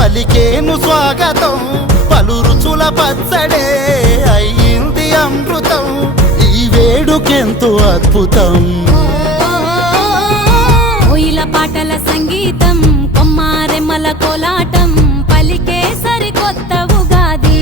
పలికేను స్వాగతం పలు రుచుల పచ్చడే అయ్యింది అమృతం ఈ వేడుకెంతో అద్భుతం కోయిల పాటల సంగీతం కొమ్మారెమ్మల కోలాటం పలికే సరికొత్త ఉగాది